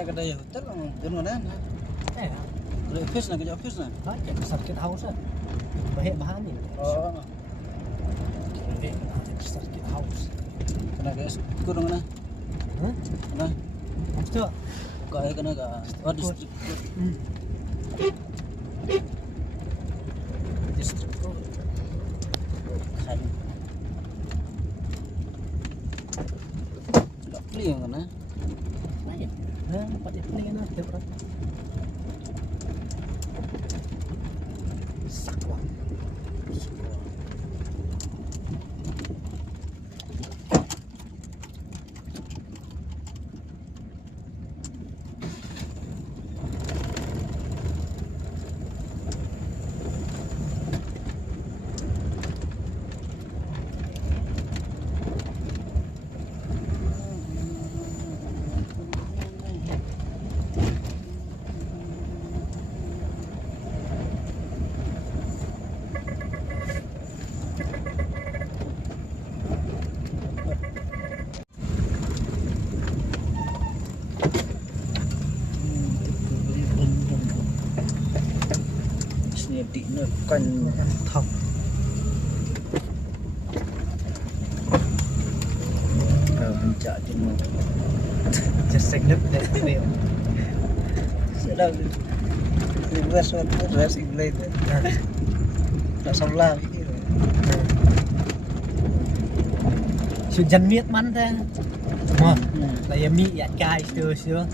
kena kedai hotel jangan mana kedai office nak kerja office nak banyak sakit haus banyak bahan ini sakit haus kena ke kurang mana kena betul kaya kena ke distrik distrik kan tak beli yang kena banyak pakai beli kan ada berapa sakwa đi nó quanh thông mình chạy trên một chất xanh nước để đều sẽ đâu thì vừa xuân vừa xịn lên nó xong lao sự dân miết bắn thế là em mỹ dạ cay chưa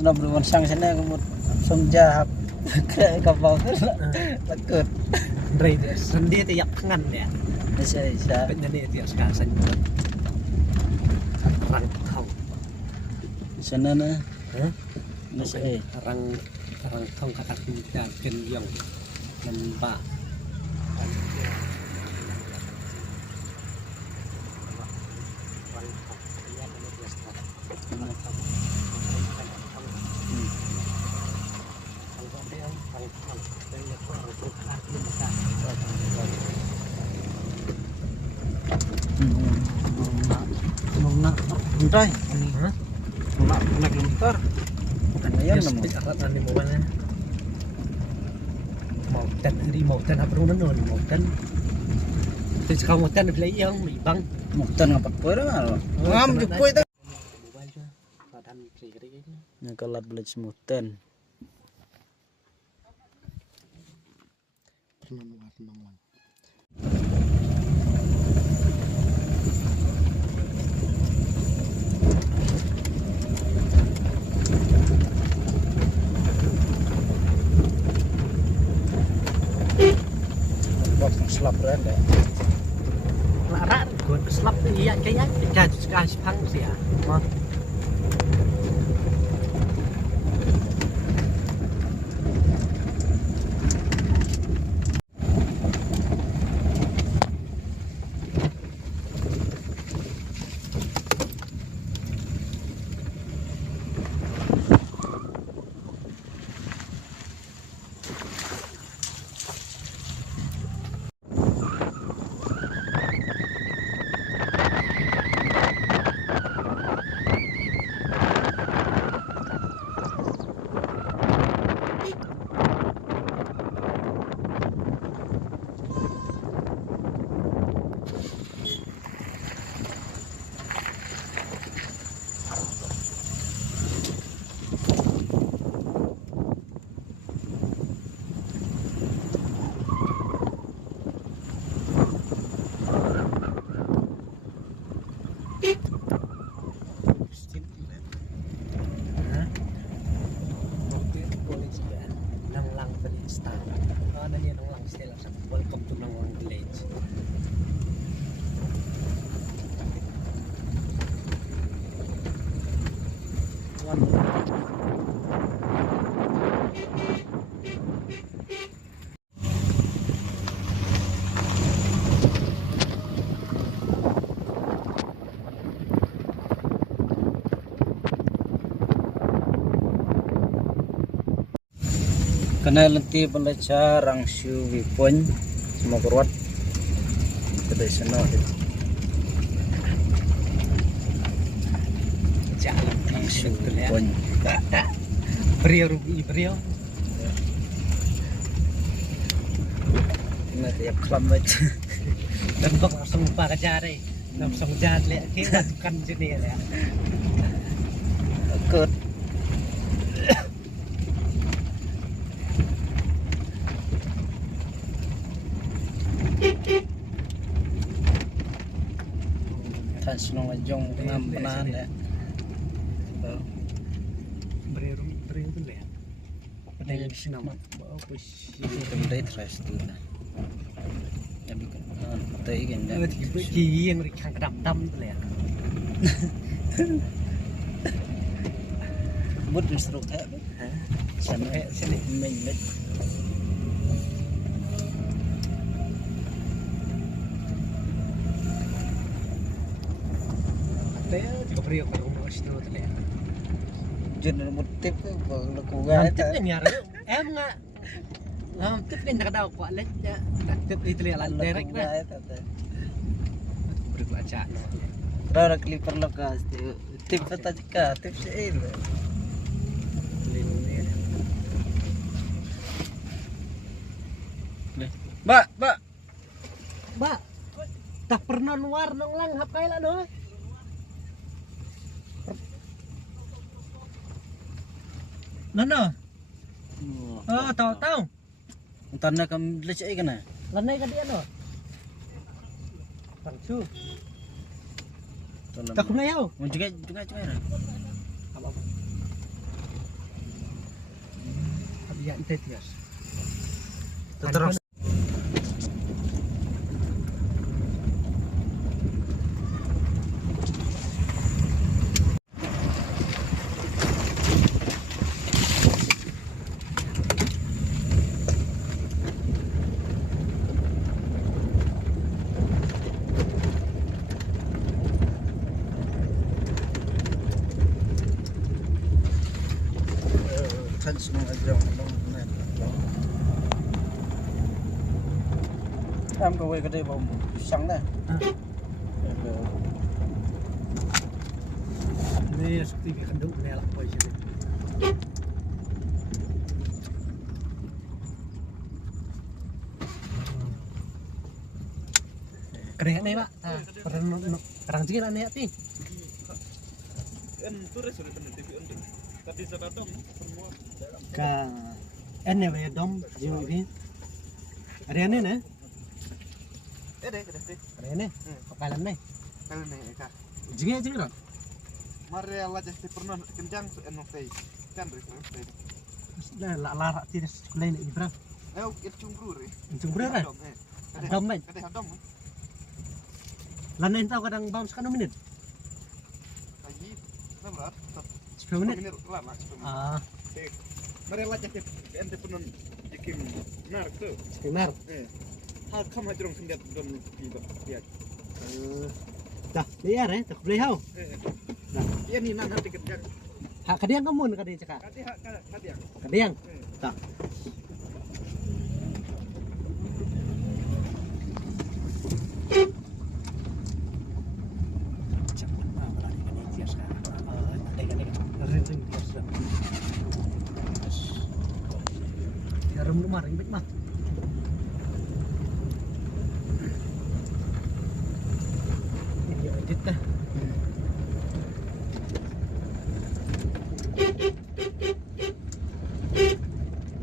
nó belum sang sana một sông Jahab kayak kapal lekut dari sendiri tiap tangan ya bisa penjadi tiap sekali orang tahu sana nah masih orang tahu kata kita kenyang lembah Bentar, nak bentar. Ayam nama. Ni mana? Mau tan apa rumah non? Mau tan. Terus kamu tan beli yang bang. Mutan ngapak poy dah. Ngam je poy dah. Padan kiri. Nak kalat beli mutan. Pernah. Slap rende. Lara gue slap iya kayaknya jadi sekali pang sih ya. Welcome to Nangwang Village. Kena lenti pelajar Rangsu Wipon semua kuat kedai sana itu. Jalan Isu betul ya. pun. Beliau rugi beliau. Ini tiap kelamat. Dan kok langsung lupa kerja deh. Langsung jahat lihat kita bukan jenis ya. Ikut. Tan senang ajong penahan ya. Beliau betul ya. Pedang di sini mah. Kedai terus tu lah. Ya bikin petai kan. Ki yang rikang kedam-dam tu ya. Bút instru thẻ Sana sini. mình biết Teh juga beliau kalau mau situ tu ya. jadi một tip vợ là cô gái Tiếp này nhờ em nggak tiếp này nak tahu kuat leh ya. Tiếp itu lihat là direct cô lah. gái thật Berbaca. đó là clipper lokas tip kata jika tip sih mbak Mbak, tak pernah nuar nong lang hapai lah no. Nana, oh tahu. tanda kam lecek kan Lanai ka dia no. Tangsu. tolong Tak ngayaw. mau juga Apa? Abiyan tetias. terus thân xuống ở dòng này em có về cái đây bông sáng này Ni seperti kenduk ni lah boy sini. Keren ni pak. Perang sikit lah ni ti. Ka ene we dom jiwa ini. Ada ni ne? Ada ni. Kapalan ni. Jinga jinga. Mari Allah jadi pernah kencang NOV kan referensi. La rak tiris sekolah ni berang. Ayo kita cungkur ya. Uncung berapa? Dom mai. Kada hadam. Lain tahu kadang bounce kan minit. Lagi berapa? 10 minit. Lama. Ah, Mari Allah jadi ente pernah jikim nar tu. benar. Hal kamu hajrong sendat dom tiba dia. Dah, liar tak boleh hau. Iya ni nan hati kencang. Hak kadiang kamu nak kadiang cakap. Hati yang. Kadiang. Tak. Cepat mah lari kan ini sekarang. Ring biasa. Ya rumah ring mah. Ini edit dah.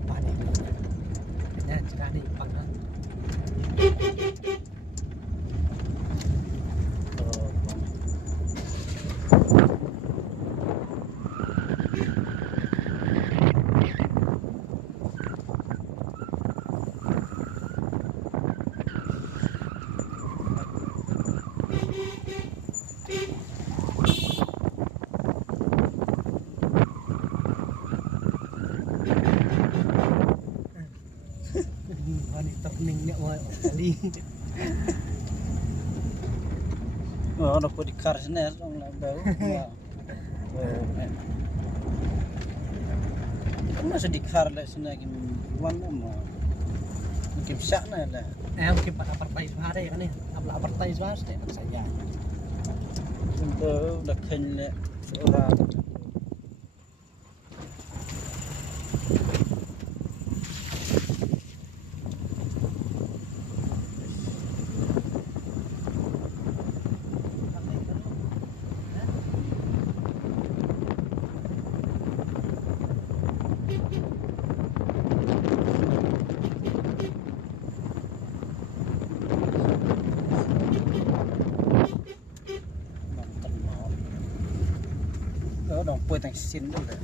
Panik. Ya, jika ni panggang. Wanita pening ni awal kali. oh nó có đi car này xong là béo kan masih di car lah sini lagi one mà Mungkin bisa na lah. Mungkin pada partai suara kan ya. Apalagi partai suara saja. Untuk dah kena seorang. Dong pui tang sin dulu.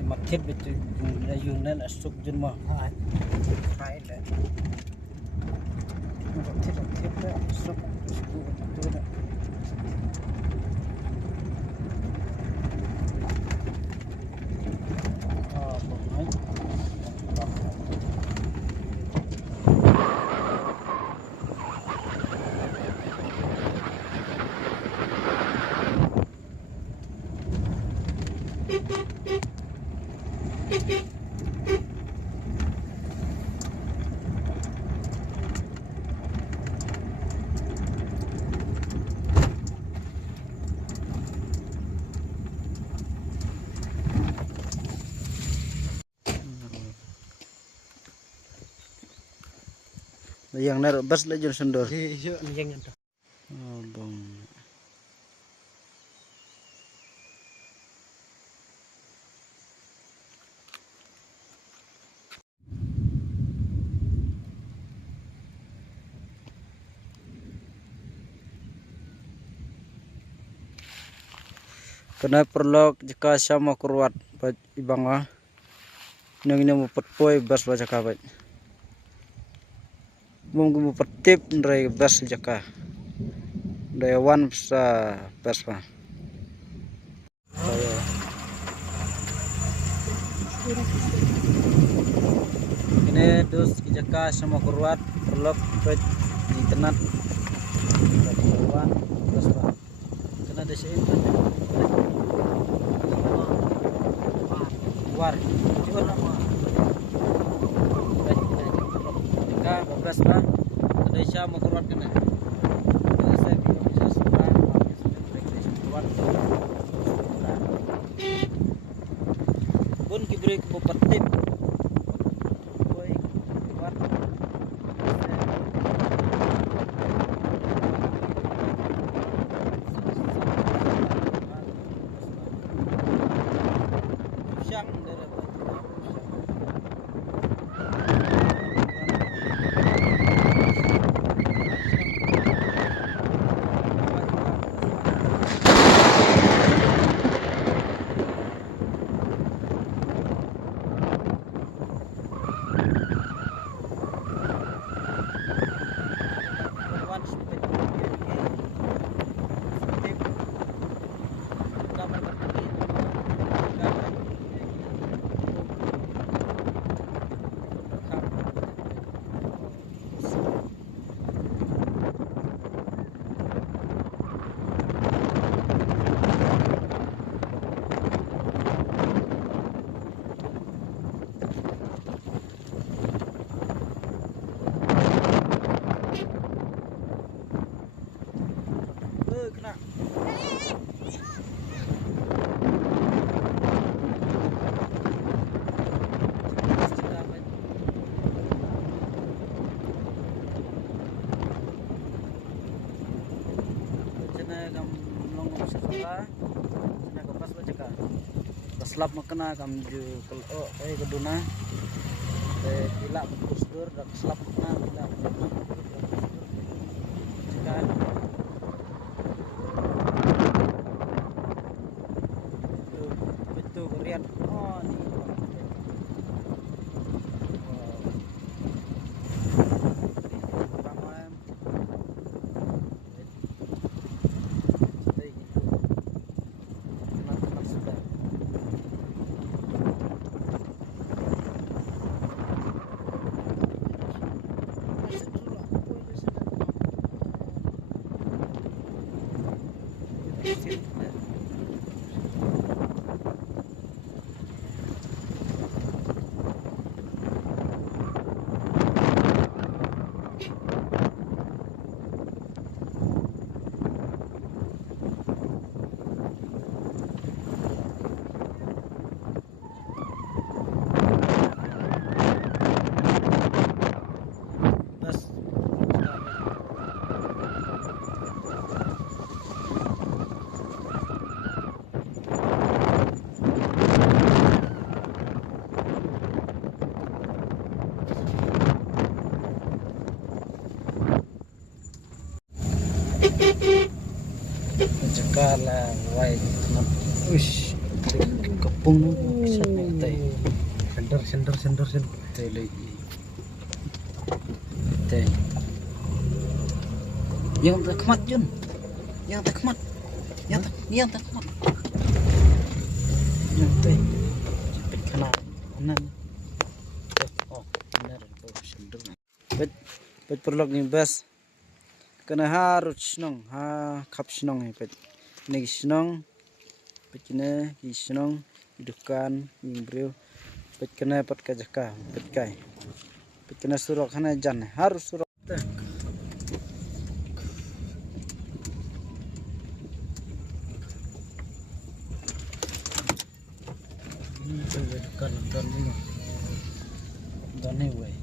Makin betul ayunan asuk jun mah hai le makin le asuk betul le baik yang naruh bas le jun sendor. Iya, yang itu. Oh, bang. Kena perlu jika sama kuat ibang nang mo patpoy bas baca kabat. Munggu pertip ndray bas jaka. Dewan sa bas pa. Ini dus jaka sama kuat perlu di internet. Dewan bas pa. Kena desain war jual nama jika bablas ba Indonesia mau keluar kena saya bisa sebar keluar pun kibri ke pertip boy keluar siang dari kena Selap makna kam ju kalau keduna gila kusdur dak selap makna gila sekarang betul Korean oh ni sudah Jekala wai kenap ush kepung kisah nih teh Sender. teh lagi teh yang tak kemat Jun yang tak kemat yang tak kemat yang teh cepet kena anan oh benar itu sender pet perlok nih bas kena harus senang kap senang pet nih senang pet kena senang hidupan imbreu pet kena pet kajaka pet kai pet kena surok kena jan harus surok ini coba dekat dan ini dan ini wei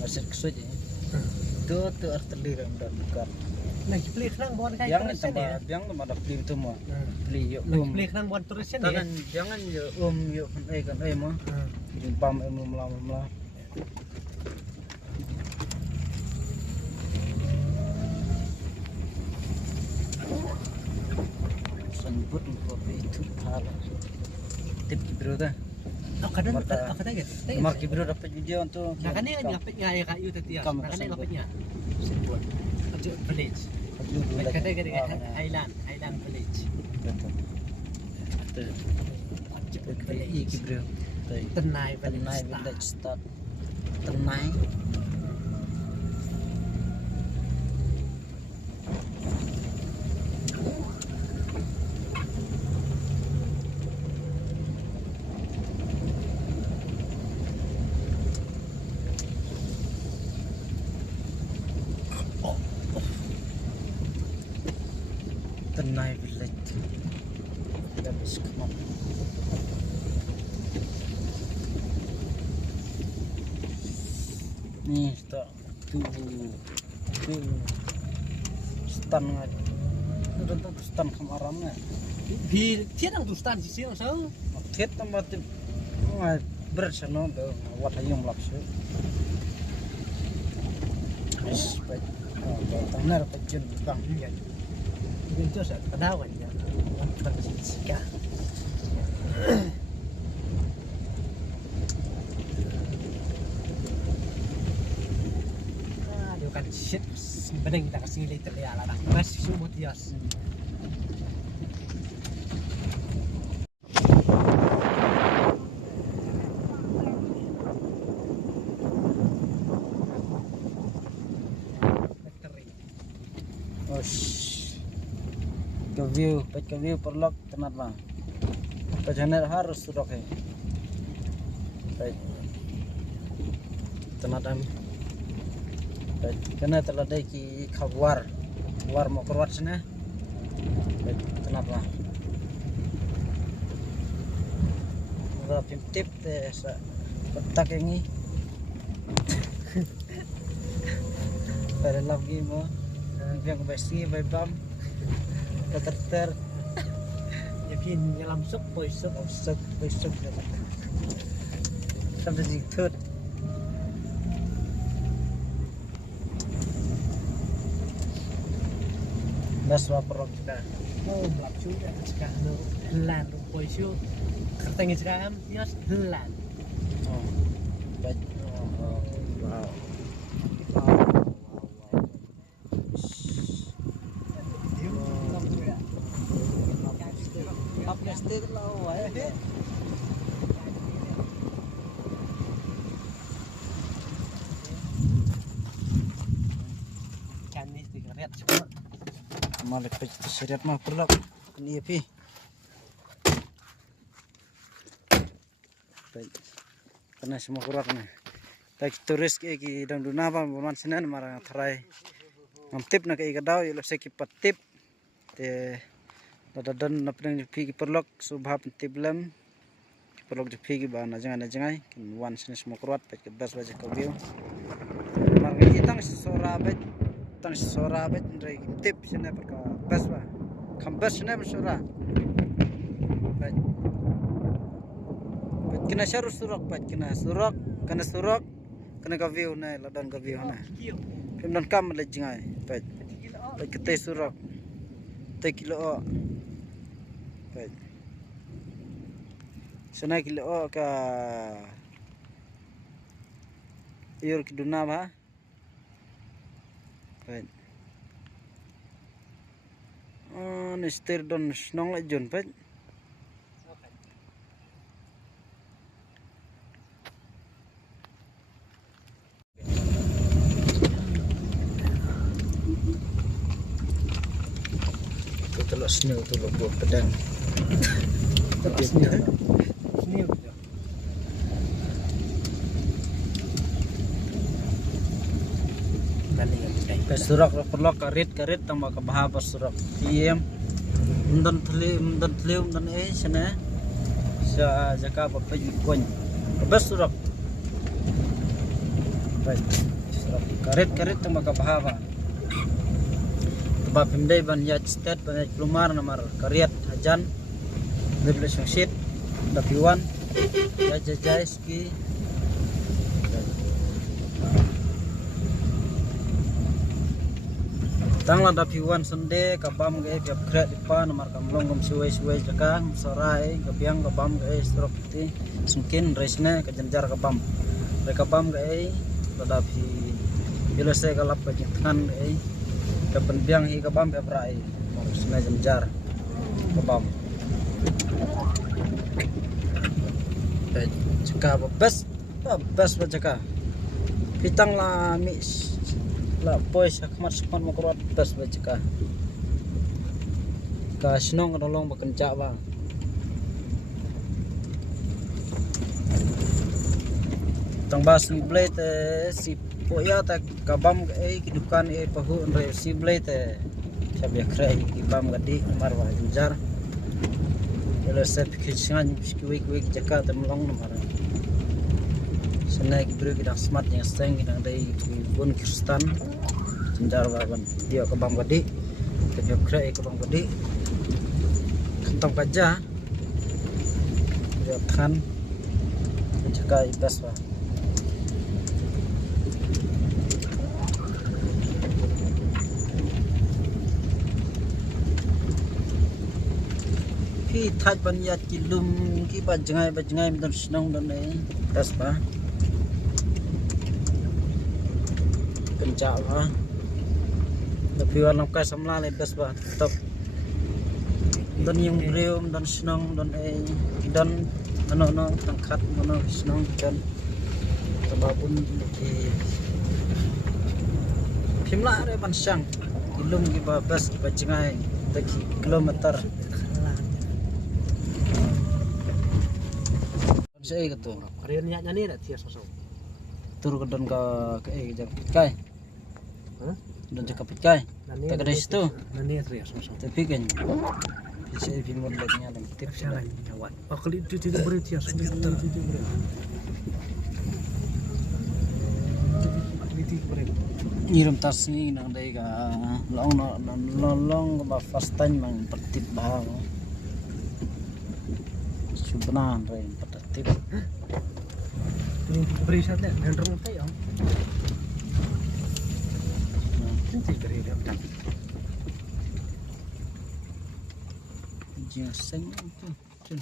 masih kesut ya tu artileri dan dekat Lagi beli nang buat kayak yang tulisan ya. tambah yang tambah ada beli itu mah beli yuk Lagi beli nang buat tulisan ya. jangan yuk yuk kan mah pam melah sambut kopi itu hal tip kibro dah Kadang gitu. mark kibro dapat video untuk Nah kan ini ngapitnya ya kayu tadi ya. Nah kan ini ngapitnya. sebut Aja village. Kadang Highland village. betul Aja iya village. kibro Tenai tenai village start tenai tenai village habis kemat nih tak tuh stan nggak itu tuh stan kemaramnya Di tiang tu stan sisi yang sao. thiết tempat nggak bersano tuh wat yang lapsu is baik tanah pejun bang Iya. Itu sa kedawan ya. Kan sika. Dia kan shit. Bening kita kasih liter ya larang. Mas sumut yas. ke view perlok tenat bang kejaner harus sudah ke baik tenat am baik kena terladai ki kabuar war mau keluar sana baik tenat bang berapa tip teh petak ini pada lagi mau yang besi bam ter Yakin nyelam sup besok. besok sampai di third naswa perok kita Oh, belak juga sekarang no helan rumpoi siu. Kertengin sekarang yas helan. oh baik wow plastik lah wae Kan ni tiga red semua. malik pej seret mah perlak ini pi pej karena semua kurak nih tak turis ke dang duna pa man sinan marang tharai ngam tip na ke daw yelo se ki patip te dadadan na pring pi ki perlak subha tip lem perlak pi ki ba na jangai kin wan sinan semua kurat pej ke bas baje ka view marang itang sora bet ndai tip sinan per ka bas ba khambas sinan sora pej kena syarus surak pat kena surak kena ka view na ladan ka view na pemdan kam le jingai pat kete surak te kilo pat sana kilo ka iur kiduna ba pat nistir don snong le jon pat telok snew telok buah pedang telok snew surak perlok karit tambah ke bahaba surak iem mundan tlium dan sana sa jaka apa kon bas surak baik karit tambah ke bahaba Ba pimdai ban ya state ban plumar namar karyat hajan leble sangsit dapiwan ya jajai ski tangla dapiwan sende kabam ge biap kret dipa namar kamlong gom suwe jakang sorai gabiang kabam ge strok ti sungkin resne ke jenjar kabam rekabam ge dapi bilose kalap ke tan ge kapan biang hi kabam be brai sena jenjar kabam jaka bes jaka pitang la mi la pois khmat makrot bes jaka ka snong nolong bakenca ba tang bas ni blade si poya ta kabam kehidupan pahu andre si blade sabya krai kabam gadi marwa jenjar Kalau saya pikir sangat kuik jaka temlong nomor. Senai kibru kita smart yang seng kita dari bun Kristen jenjar warban dia ke bang gede ke kre ke bang gede kantong kaja dia kan jaka ibas wa ki thaj ban ya kilum ki bajengai dan senang dan tas ba kencak ba tapi warna kai samla le bes ba tetap dan yang breum dan senang dan ano tangkat ano senang dan tabapun ki pimla re ban sang kilum ki ba bes bajengai taki kilometer saya gitu. Hari ini nyanyi dah tiap sosok. Tur ke don ke jak pitkai. Don jak pitkai. Tak ada situ. Nani tiap sosok. Tapi kan saya film lagi dan tip Salah jawab. Oh kali itu beri tiap sosok. Ngirim tas ni nang dai ka long ba first time mang pertip bahang. Subnan re pertip. Ini beri satu hendrong tay om. Nanti beri dia kan. Jingseng tu.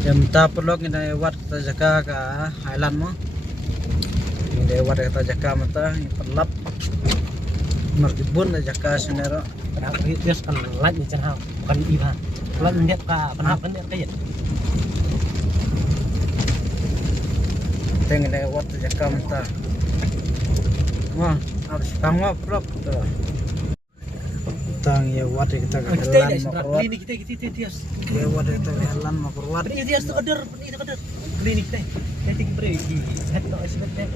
Jam ta perlu kita wat jaka ka Highland mo. Ini wat kita jaka mata perlap. Markibun jaka senero. Kenapa dia sekarang light ni cerah bukan iban. Light dia ka kenapa dia kayak. Tengok wat jaka mata. Wah, harus kamu perlu tu. Mentang ya wadah kita ke Kita jalan tidak mau seberapa keluar. klinik kita tias. Ya wadah kita ke jalan mau keluar. Ini tias tu order, ini tu order. Klinik teh. Kita tinggi beri di head to esmet teh.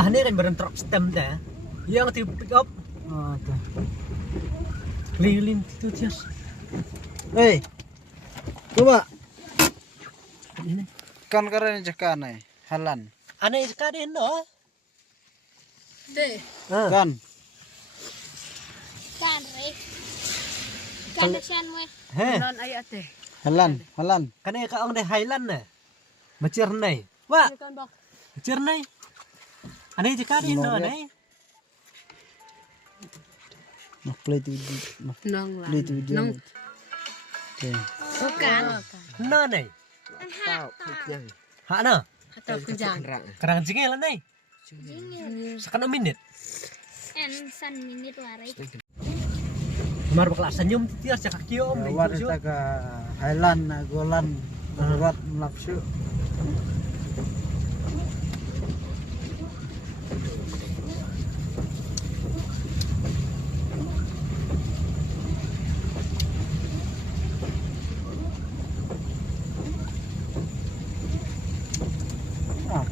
Ini kan barang truck stem teh. Yang ti pick up. Tuh. Keliling itu tias. Hei. Coba Ini. kan karen jakan nih. Halan. Aneh sekali no. Deh, Kan. kan re. Kan sian mo. Heh. Non ay ate. Halan. Kanaya ka ang de Highland na. Macirnay. Wa, Kan ba? macirnay. Anay sekali no anay. Nak play tu. Nak Nong la. play tu video. Nong. Okay. Bukan. No anay. Tahu yang Ha na. Atau kejang. Karang jingel anay. Sakano minit. En san minit warai. Mar bakla senyum tias cakak kio om. Wadah kita ke Highland Golan berat melapsu.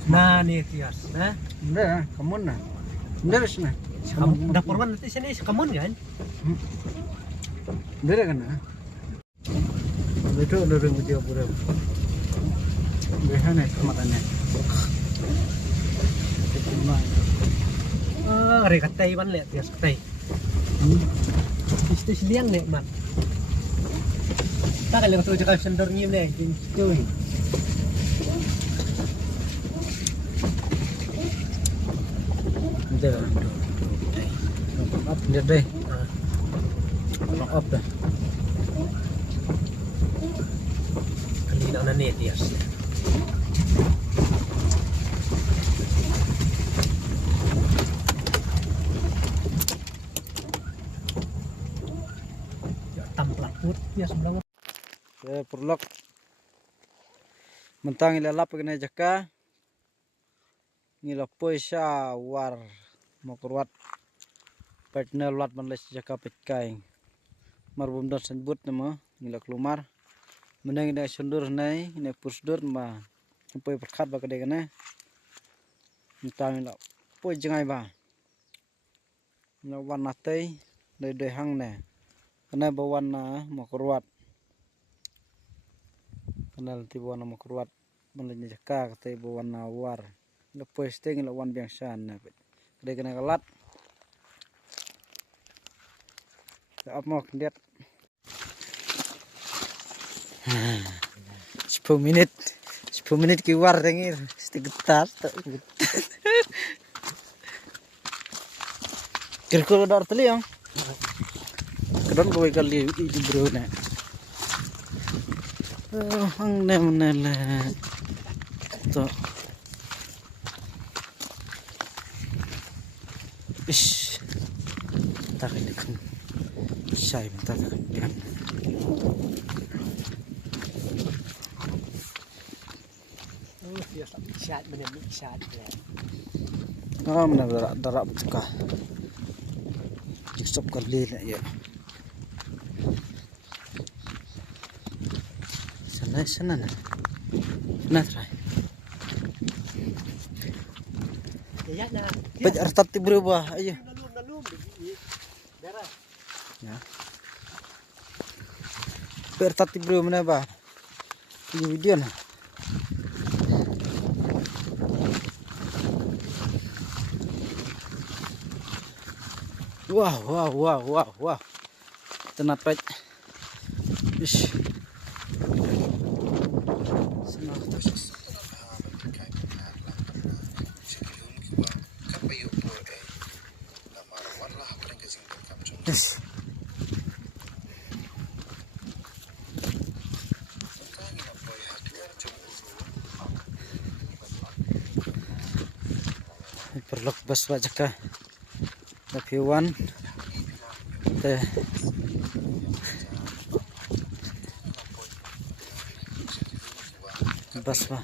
Nah nih tias. Nah. Bener, kamu nah. Bener sih. Dapur man nanti sini kamun kan? Bener kan? Itu udah video pura. Behane kematannya. Ngeri katay man le tias katay. Istis liang nek man. Tak kalau tu cakap sendor nyim le, cuy. Bener. Up dia deh. Up dah. Kalina na net tias. Ya tamplat put tias belang. Perlok mentang ilalap kena jaka ngilapoi sya war mokorwat partner lat manles jaka petkai marbum dan sebut nama ngilak lumar menang ina sundur nai ina pusdur ma sampai perkat ba kade kana mentang ila poi jengai ba na wan natai de hang ne kana bawan na mokorwat kenal tiba nama keruat menanya jaka kata ibu warna war lepas teng lawan biangsan kade kena kelat apa mau lihat 10 menit keluar tengir segetar kira-kira dar teli yang kadang kowe kali di bro na hang nemnele to ish tak ini kan syai bentar kan diam Oh tias syat bener syat. mana darak buka stop kali lah ya sana nah try Ya na. pet artap ti berubah ayo Nalum. Dara. ya pet artap ti berubah mana ba ini video na wah tenat pet ish yes. Perlok bas wajah ka tapi one teh bas ba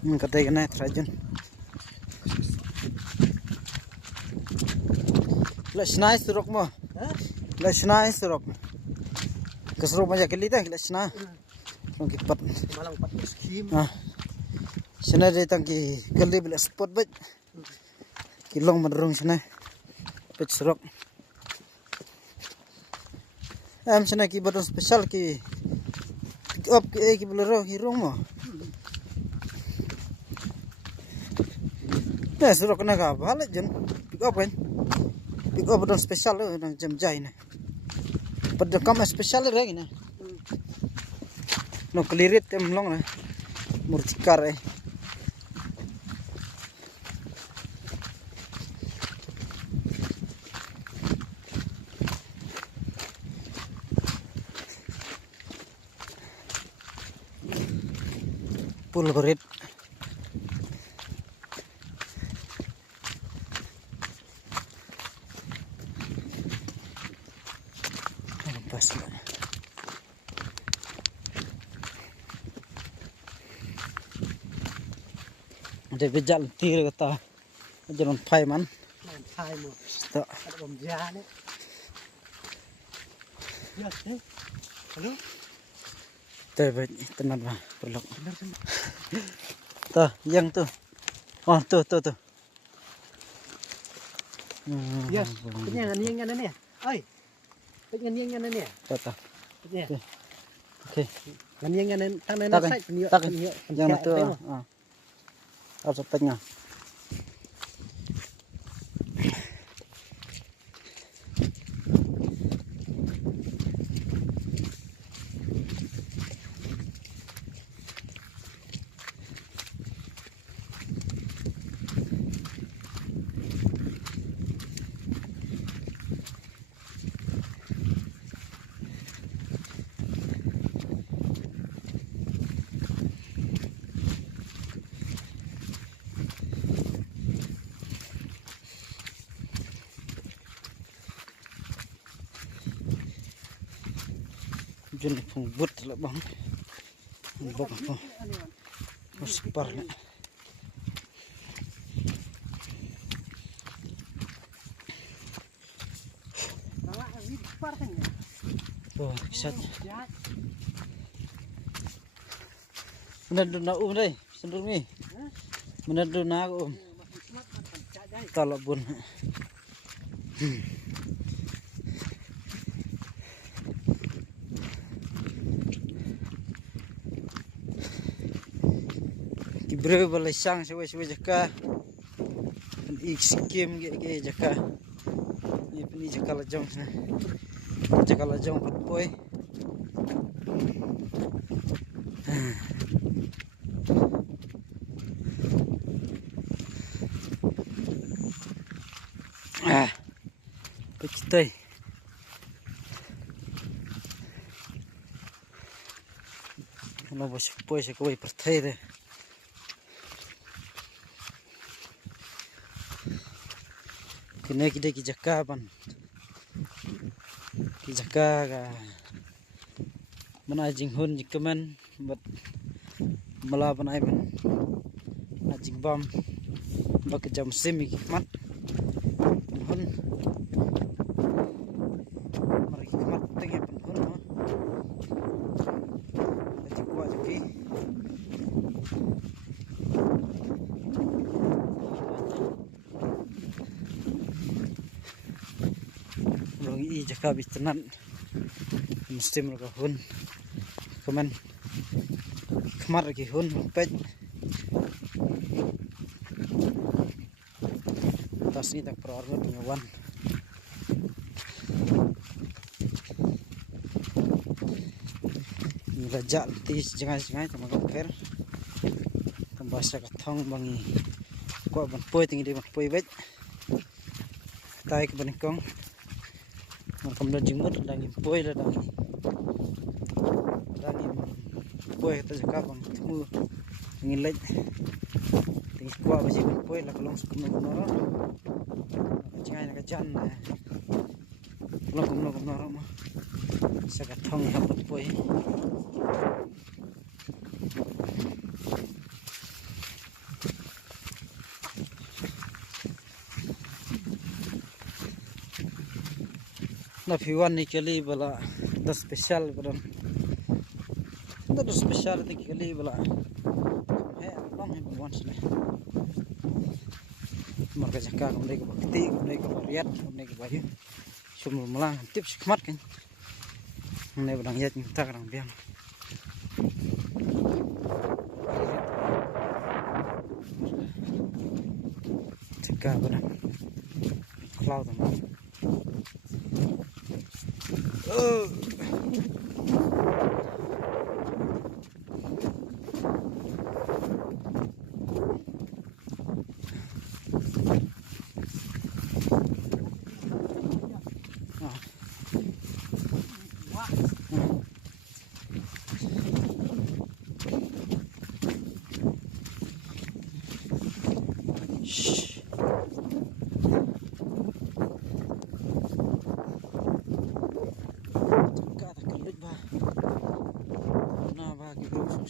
Kadai kena terajun. Let's nice surok mo. Let's nice surok. Kesurok aja kali dah. Let's nice. Mungkin pat. Malang 4 kim. Sana dia tangki kali bila spot baik. Kilong menderung sana. Pet surok. Sana ki badon spesial ki. Pick up ki bolero ki mo. Ya surok kena ka balik jen. Pick up kan. Pick up badon spesial nang jam jai na. Pada kam spesial lagi na. No kelirit tem long na. Murtikar Pulverit. Pas. Ada bejal tir kata. Jangan pai man. Hai mo. Tak. Ada bom ja ni. Ya, halo. Terbaik tenang lah perlu. Tuh, yang tuh. Oh, tuh. Ya, penyang ngan ni. Oi. Penyang ngan ni. Tuh. Penyang. Oke. Ngan tanah Tak, side penyo. tak. Jangan tuh. Harus tengah. Jun phung but la bang. Bok apa. Muspar na. Oh, kisat. Menadu na dai, sendur mi. Menadu na talabun. Kibre balai sang sewa jaka. Ik skim ge jaka. Ni peni jaka lajong sana. Jaka lajong pat boy. Pekitai. Kalau bos boy saya kau pertai deh. Kena kita kijaka pan, kijaka ka mana jinghun jikaman, but melawan ay pan, ajing bam, bak jam semi mat, hun, mari mat tengah pan hun, ajing kuat lagi. I jaka bitenan mesti mereka hun kemen kemar lagi hun pej tas ni tak perlu pengawan ni raja tis jangan cuma kafir tambasa kathong bangi ko ban poi tinggi di ban poi bej tai ke banikong makam dah jemut dangi poi dah dangi poi kita jaka bang temu ngilai tinggi kuat baju poi lah kalau suka mengenal jangan nak jan kalau mengenal mah sangat thong hambat poi na piwan ni kali bala da special bala da special ni kali bala he long he wan sne marga jaka kumne ko bakti kumne ko riat kumne ko bayu sumul malang tip khmat kan ne bang yat ta kan biang jaka bala cloud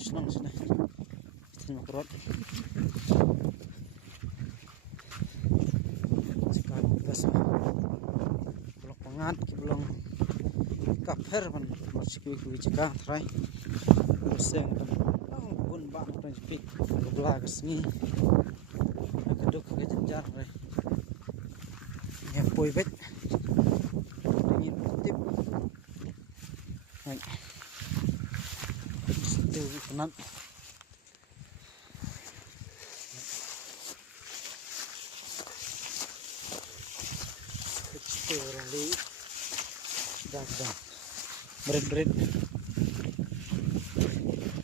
senang sana senang kerot sekarang bebas belok pangat belum kaper pan masih kui jika try berseng pun bang pan speak belah ke sini keduk ke jenjar yang poi bet ingin tip itu penat itu orang di dah berit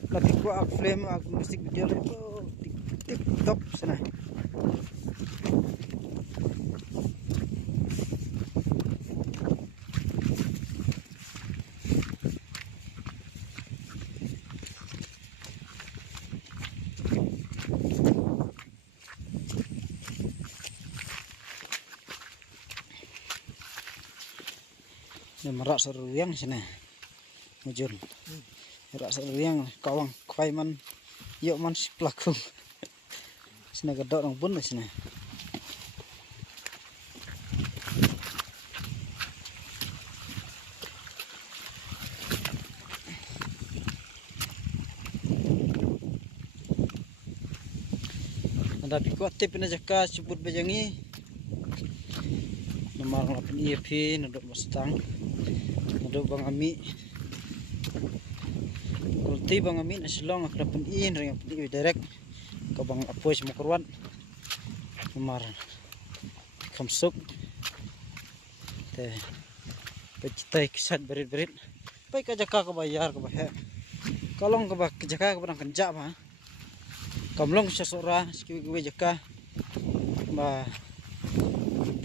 tapi gua aku flame aku musik video itu tik top sana merak seruyang sini mujur merak seruyang kawang kwai man yuk man si pelaku sini gedok orang pun sini ada pikuat tip na jaka sebut bejangi nomor 8 EP nuduk mustang nuduk bang ami kulti bang ami nasilong ak dapat in ring pdi direct ke bang apoy semua kurwan nomor kamsuk teh pecitai kisat berit pai ka jaka ka bayar ka bahe kalong ka jaka ka barang kenja ba kamlong sesora skiwi jaka ba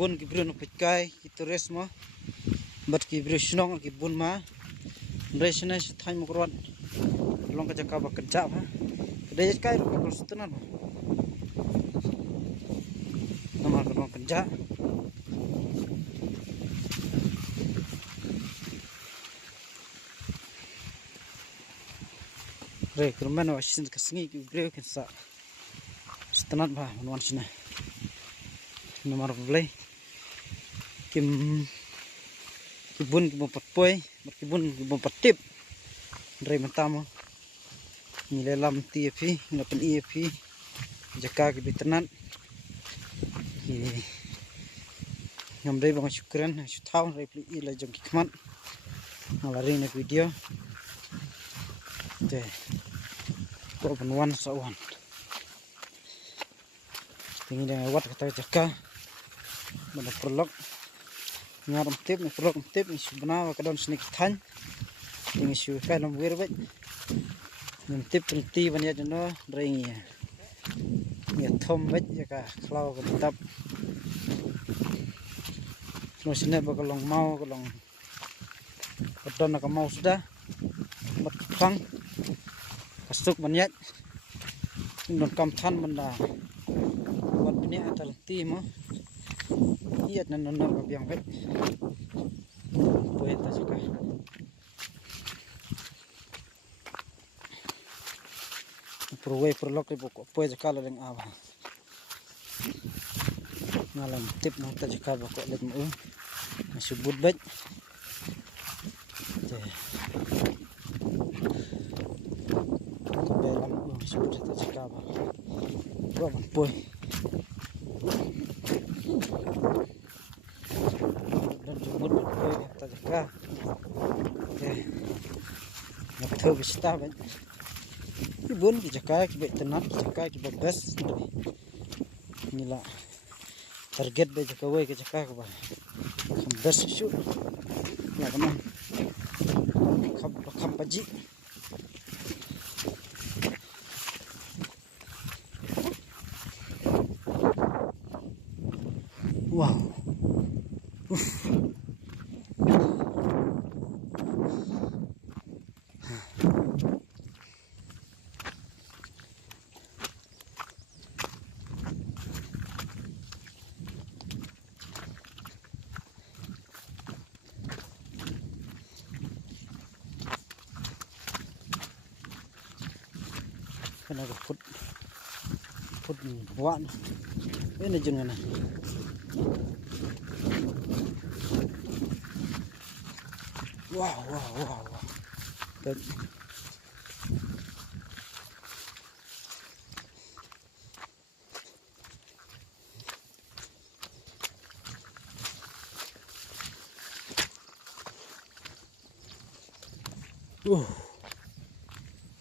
bun kibru no pitkai kitores mo bat kibru snong kibun ma resna thai mokron long ka jaka ba kerja ba de kai ro ko sutunan nama ko kerja re kurman wa sin kasngi kibru kensa sutunan ba wan sina nomor play kibun patpoy kibun patip dari matamu nilai lam TFP ngapen EFP jaka kibitenan ngamdai bang syukran syutau repli ila jong kikman ngalari na video teh ko penwan sawan tinggi dengan wat kata jaka mana perlok ngaram tip ni perlok tip ni subna wa kadon snik than ini su film wir bet nim tip penti banyak jono ring ya thom bet jaka klau ke tap no sine ba kalong mau kalong kadon ka mau sudah bat phang kasuk banyak non kam than benda buat ini atal tim iya nan ka biang bet poeta juga perway perlok ibu poe jaka leng awa ngalam tip nang ta jaka ba ko leng mu masubut bet Gua poi. Dan jumut poi ta jaka. Oke. Ngatho bista ban. Ibun ki jaka ki bet tenat ki jaka ki babas. Nila target be jaka woi ki jaka ka ba. Khambas shu. Ya kaman. Kham paji. Wow. Kana put wan. Ini jenengana. Wow. Dan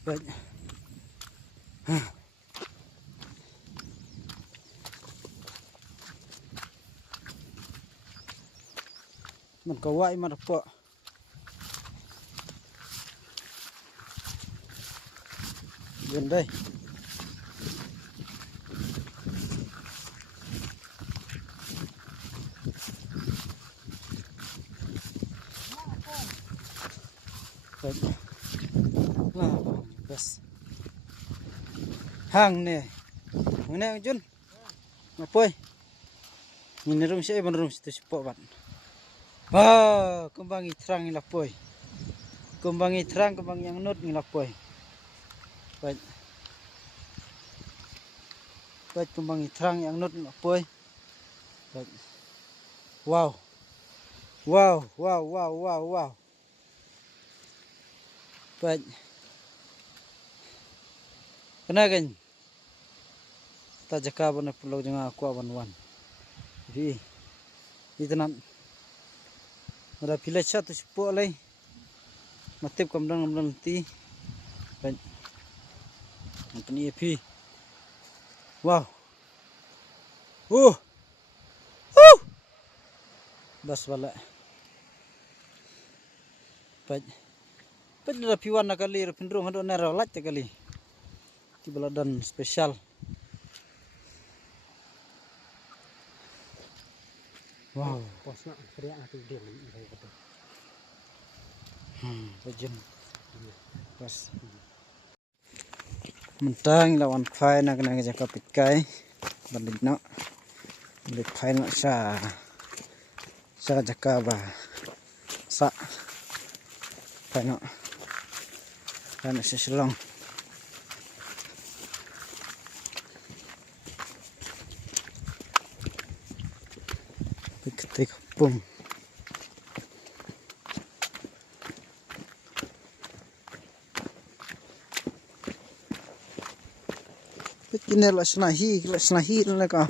banyak. Mình có quay mà đập bọ. Gần đây. Đấy. Bes. Hang nè. Hang nè Jun. Ngapoy. Ini room siya ibang room situ sipo ban. Wah, kembang terang ni lapoy. Kembang terang, kembang yang nut ni lapoy. Baik. Baik kembang terang yang nut ni lapoy. Baik. Wow. Baik. Kenakan. Tajaka bana pulau jangan aku awan-wan. Jadi itu nan. Ada pilih satu sepuluh lagi. Matip kamdang nanti. Baik. Nanti EP. Wow. Bas bala. Baik. Pada piwan nak kali, pinrung hado nera lat kali. Tibala dan spesial. Wow. Posna teriak tu dia ni kata. Tajam. Pas. Mentang lawan fai nak kena jaka pikai. Balik nak. Balik fai nak sa jaka ba. Sa. Fai nak. Fai nak seselong. Ketik pum. Kinela senahi leka.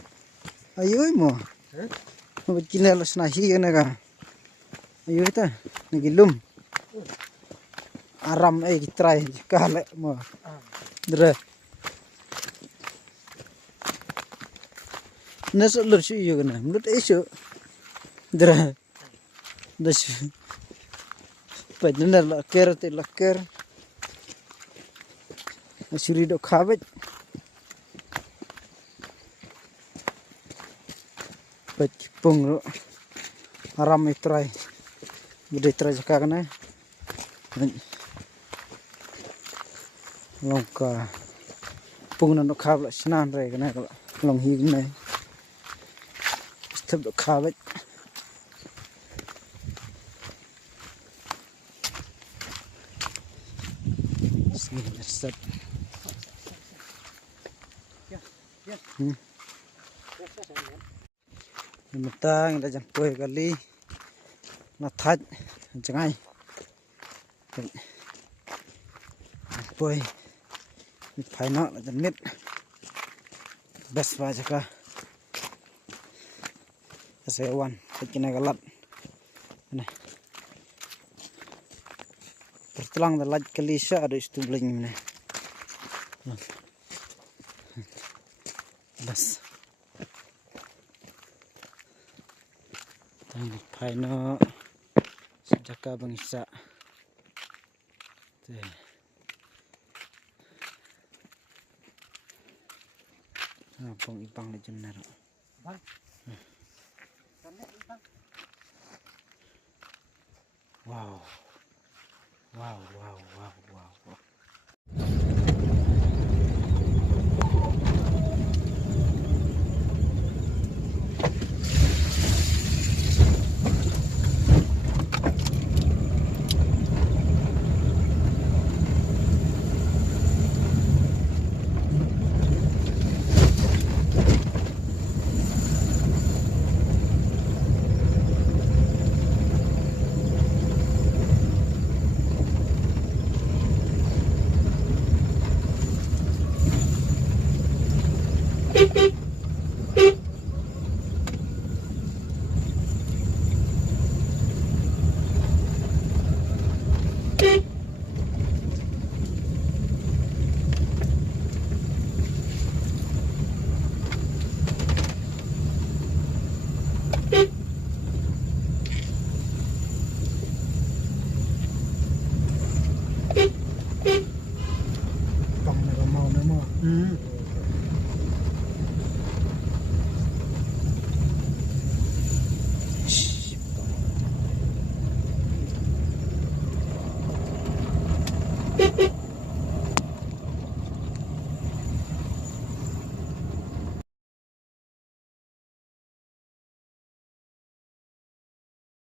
Ayo mo. Kinela senahi leka. Ayo ita nagilum. Aram kitray kale mo. Dre. Nasa lursu iyo kana. Mulut isu. Dre. Das. Padner laker te laker. Asuri do khabet. Pung aram itrai bude trai jaka kana longka pung na no khabla snan re kana long hi ne step do khabet step Mentang dah jangkoi kali nathaj jangai poi mit phai na janit best baca ka sewan kena galat nah pertelang da laj kalisa ada istu bling mana bas tang paino sejaka bangsa pong ipang legend naro wow wow wow wow